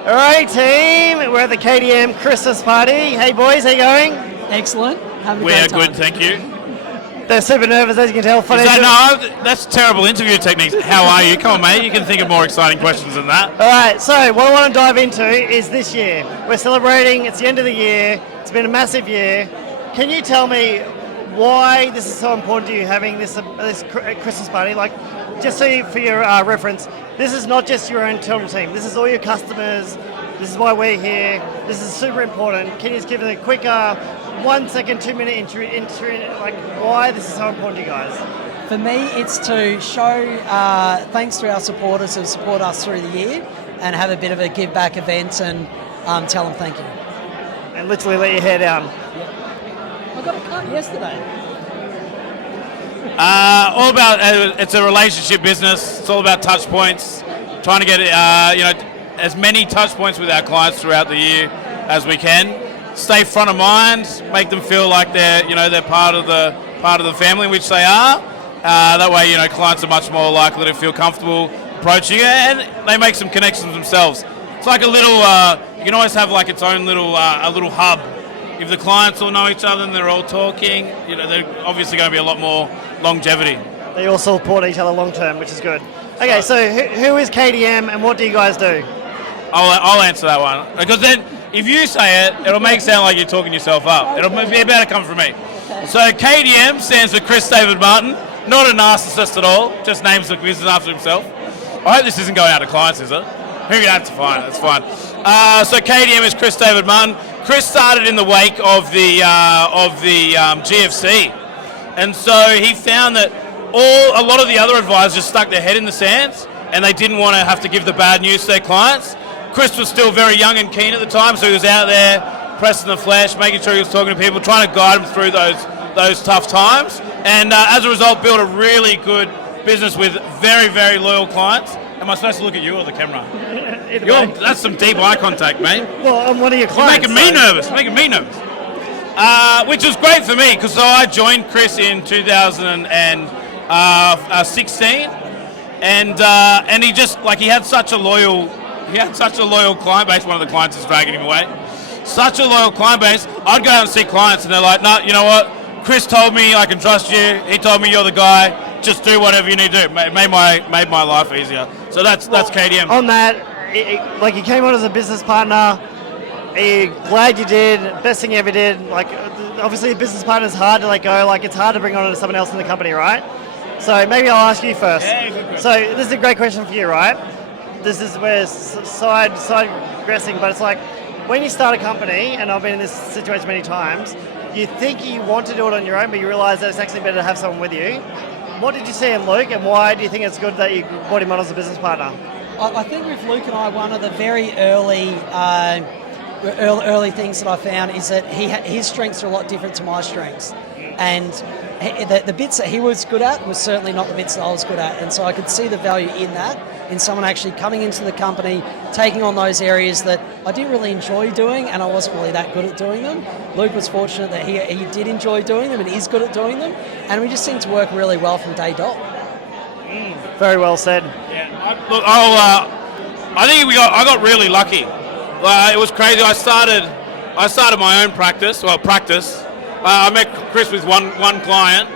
All right, team. We're at the KDM Christmas Party. Hey, boys, how you going? Excellent. Having a We great are time. good, thank you. They're super nervous, as you can tell. Funny. No, that's terrible interview techniques. How are you? Come on, mate. You can think of more exciting questions than that. All right, so what I want to dive into is this year. We're celebrating. It's the end of the year. It's been a massive year. Can you tell me why this is so important to you, having this Christmas party? Like, just so you, for your reference, this is not just your own internal team. This is all your customers. This is why we're here. This is super important. Can you just give us a quick 1 second, 2 minute intro, like why this is so important to you guys? For me, it's to show thanks to our supporters who support us through the year and have a bit of a give back event and tell them thank you. And literally let your hair down. I got a cut yesterday. All about it's a relationship business. It's all about touch points. Trying to get as many touch points with our clients throughout the year as we can. Stay front of mind. Make them feel like they're part of the family, which they are. That way, clients are much more likely to feel comfortable approaching it, and they make some connections themselves. It's like a little. You can always have like its own little a little hub. If the clients all know each other and they're all talking, they're obviously going to be a lot more longevity. They all support each other long term, which is good. Okay, so who is KDM and what do you guys do? I'll answer that one, because then if you say it, it'll make it sound like you're talking yourself up. It'll be better come from me. So KDM stands for Kris David Munn. Not a narcissist at all. Just names the business after himself. I hope this isn't going out to clients, is it? That's fine. That's fine. So KDM is Kris David Munn. Kris started in the wake of the GFC, and so he found that a lot of the other advisors just stuck their head in the sand, and they didn't want to have to give the bad news to their clients. Kris was still very young and keen at the time, so he was out there pressing the flesh, making sure he was talking to people, trying to guide them through those tough times, and as a result, built a really good business with very, very loyal clients. Am I supposed to look at you or the camera? That's some deep eye contact, mate. Well, I'm one of your clients. You're making me nervous. Which was great for me, because I joined Kris in 2016, and he just he had such a loyal client base. One of the clients is dragging him away. Such a loyal client base. I'd go out and see clients, and they're like, "No, you know what? Kris told me I can trust you. He told me you're the guy. Just do whatever you need to do." Made my life easier. So that's KDM. On that, you came on as a business partner. Are you glad you did? Best thing you ever did? Obviously, a business partner is hard to let go. It's hard to bring on someone else in the company, right? So maybe I'll ask you first. Yeah, so this is a great question for you, right? This is where side progressing, but it's like when you start a company, and I've been in this situation many times, you think you want to do it on your own, but you realise that it's actually better to have someone with you. What did you see in Luke, and why do you think it's good that you brought him on as a business partner? I think with Luke and I, one of the very early things that I found is that his strengths are a lot different to my strengths, and the bits that he was good at was certainly not the bits that I was good at, and so I could see the value in that, in someone actually coming into the company, taking on those areas that I didn't really enjoy doing, and I wasn't really that good at doing them. Luke was fortunate that he did enjoy doing them and is good at doing them, and we just seemed to work really well from day dot. Very well said. Yeah, I think I got really lucky. It was crazy. I started my own practice. I met Kris with one client,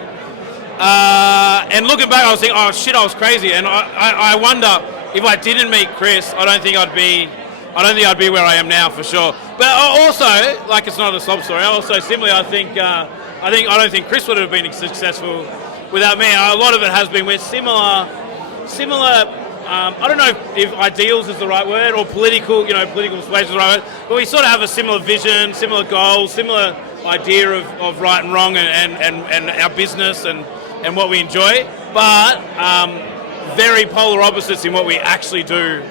and looking back, I was thinking, oh shit, I was crazy. And I wonder if I didn't meet Kris, I don't think I'd be where I am now for sure. But also, it's not a sob story. Also, similarly, I don't think Kris would have been successful without me. A lot of it has been with similar. I don't know if ideals is the right word, or political persuasion is the right word, but we sort of have a similar vision, similar goals, similar idea of right and wrong and our business and what we enjoy, but very polar opposites in what we actually do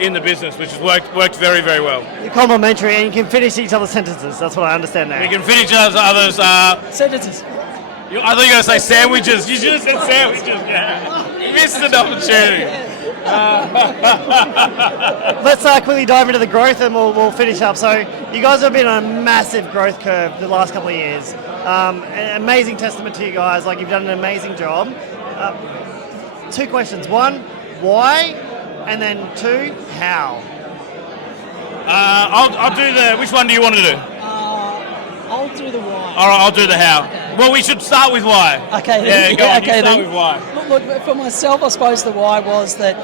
in the business, which has worked very, very well. You're complementary and you can finish each other's sentences. That's what I understand now. We can finish others. Sentences. I thought you were going to say sandwiches. You should have said sandwiches. Yeah. You missed an opportunity. Let's quickly dive into the growth and we'll finish up. So you guys have been on a massive growth curve the last couple of years. An amazing testament to you guys. You've done an amazing job. Two questions. One, why? And then two, how? I'll do the. Which one do you want to do? I'll do the why. All right, I'll do the how. Okay. Well, we should start with why. Okay. Then, yeah, go on. Okay. You start with why. Look, for myself, I suppose the why was that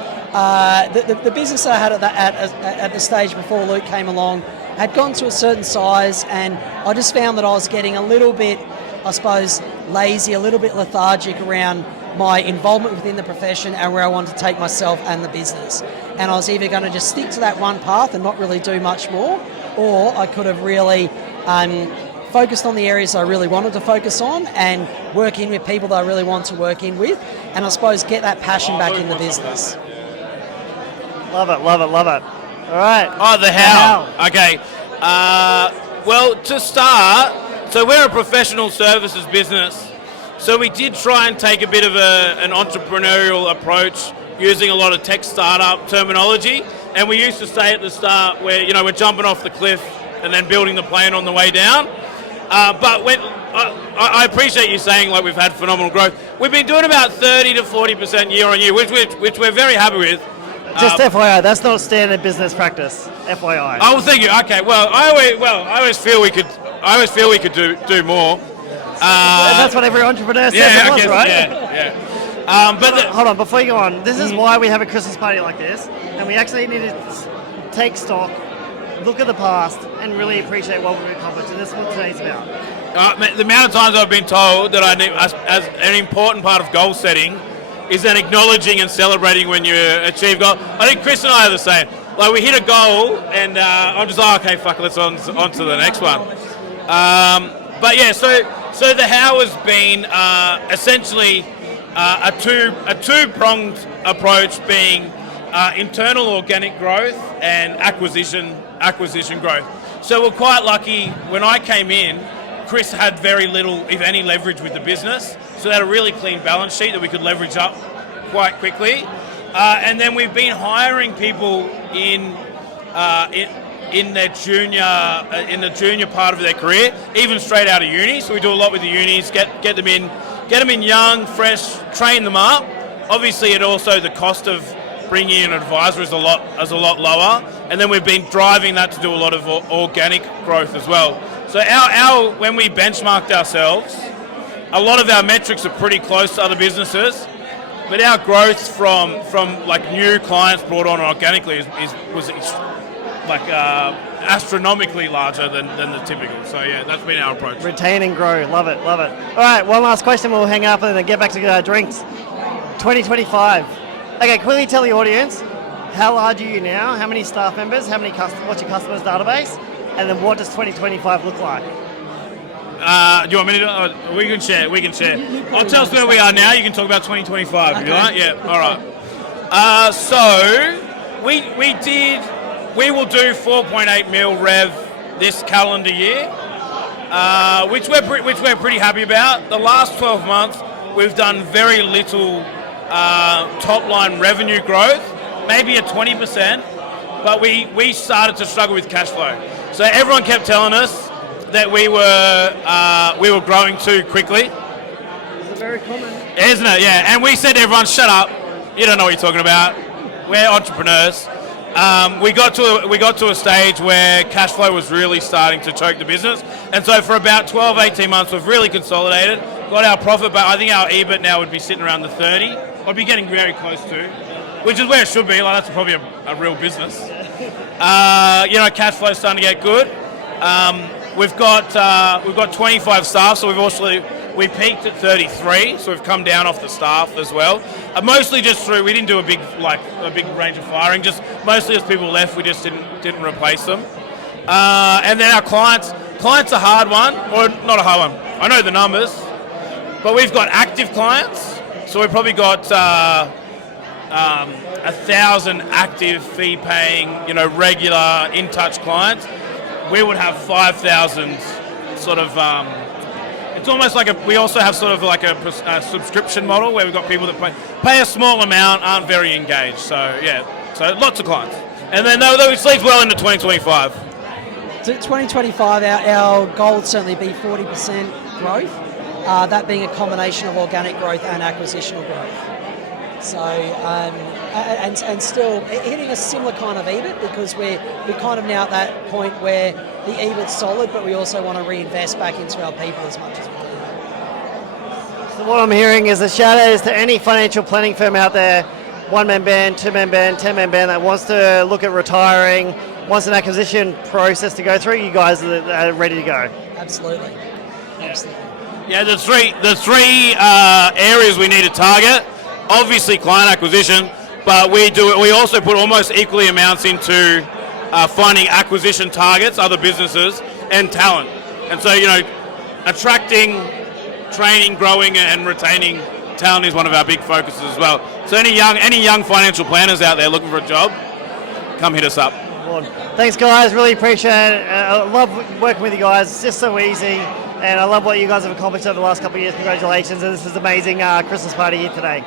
the business I had at the stage before Luke came along had gotten to a certain size, and I just found that I was getting a little bit, I suppose, lazy, a little bit lethargic around my involvement within the profession and where I wanted to take myself and the business. And I was either going to just stick to that one path and not really do much more, or I could have really focused on the areas I really wanted to focus on and work in with people that I really want to work in with, and I suppose get that passion back in the business. Love it, love it, love it. All right. Oh, the how. Okay. Well, to start, so we're a professional services business. So we did try and take a bit of an entrepreneurial approach using a lot of tech startup terminology. And we used to say at the start where, we're jumping off the cliff and then building the plane on the way down. But when I appreciate you saying like we've had phenomenal growth. We've been doing about 30 to 40% year on year, which we're very happy with. Just FYI, that's not standard business practice. FYI. Oh, thank you. Okay. Well, I always feel we could do more. And that's what every entrepreneur says at once, right? Yeah. Hold on, before you go on, this is why we have a Christmas party like this, and we actually need to take stock, look at the past, and really appreciate what we've accomplished, and this is what today's about. The amount of times I've been told that I need, as an important part of goal setting, is then acknowledging and celebrating when you achieve goal. I think Kris and I are the same. Like we hit a goal, and I'm just like, okay, fuck, let's on to the next one. But yeah, so the how has been essentially a two-pronged approach, being internal organic growth and acquisition growth. So we're quite lucky. When I came in, Kris had very little, if any, leverage with the business. So they had a really clean balance sheet that we could leverage up quite quickly. And then we've been hiring people in the junior part of their career, even straight out of uni. So we do a lot with the unis, get them in young, fresh, train them up. Obviously, it also the cost of bringing in an advisor is a lot lower, and then we've been driving that to do a lot of organic growth as well. So our when we benchmarked ourselves, a lot of our metrics are pretty close to other businesses, but our growth from like new clients brought on organically was astronomically larger than the typical. So yeah, that's been our approach. Retain and grow, love it, love it. All right, one last question, we'll hang up and then get back to our drinks. 2025. Okay, quickly tell the audience, how large are you now? How many staff members? What's your customers database? And then what does 2025 look like? Do you want me to do it? We can share. I'll tell us where we are now. You can talk about 2025 if you like. Yeah, all right. So we will do 4.8 mil rev this calendar year, which we're pretty happy about. The last 12 months, we've done very little top line revenue growth, maybe a 20%, but we started to struggle with cash flow. So everyone kept telling us that we were growing too quickly. Is it very common? Isn't it? Yeah. And we said to everyone, shut up. You don't know what you're talking about. We're entrepreneurs. We got to a stage where cash flow was really starting to choke the business. And so for about 12, 18 months, we've really consolidated, got our profit, but I think our EBIT now would be sitting around the 30. I'd be getting very close to, which is where it should be. Like that's probably a real business. Cash flow's starting to get good. We've got 25 staff, so we peaked at 33, so we've come down off the staff as well. Mostly just through, we didn't do a big range of firing, just mostly as people left, we just didn't replace them. And then our clients a hard one, or not a hard one. I know the numbers, but we've got active clients, so we've probably got 1,000 active fee-paying, regular in-touch clients. We would have 5,000 sort of. It's almost like we also have sort of like a subscription model where we've got people that pay a small amount, aren't very engaged. So yeah, so lots of clients, and then which leads well into 2025. So 2025, our goal would certainly be 40% growth. That being a combination of organic growth and acquisitional growth. So and still hitting a similar kind of EBIT, because we're kind of now at that point where the EBIT's solid, but we also want to reinvest back into our people as much as we can. So what I'm hearing is a shout out is to any financial planning firm out there, 1-man band, 2-man band, 10-man band that wants to look at retiring, wants an acquisition process to go through. You guys are ready to go. Absolutely. Absolutely. Yeah, the three areas we need to target. Obviously, client acquisition, but we also put almost equally amounts into finding acquisition targets, other businesses, and talent. And so, attracting, training, growing, and retaining talent is one of our big focuses as well. So any young financial planners out there looking for a job, come hit us up. Thanks, guys. Really appreciate it. I love working with you guys. It's just so easy, and I love what you guys have accomplished over the last couple of years. Congratulations, and this is amazing Christmas party here today.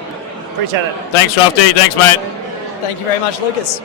Appreciate it. Thanks, Shofty. Thanks, mate. Thank you very much, Lucas.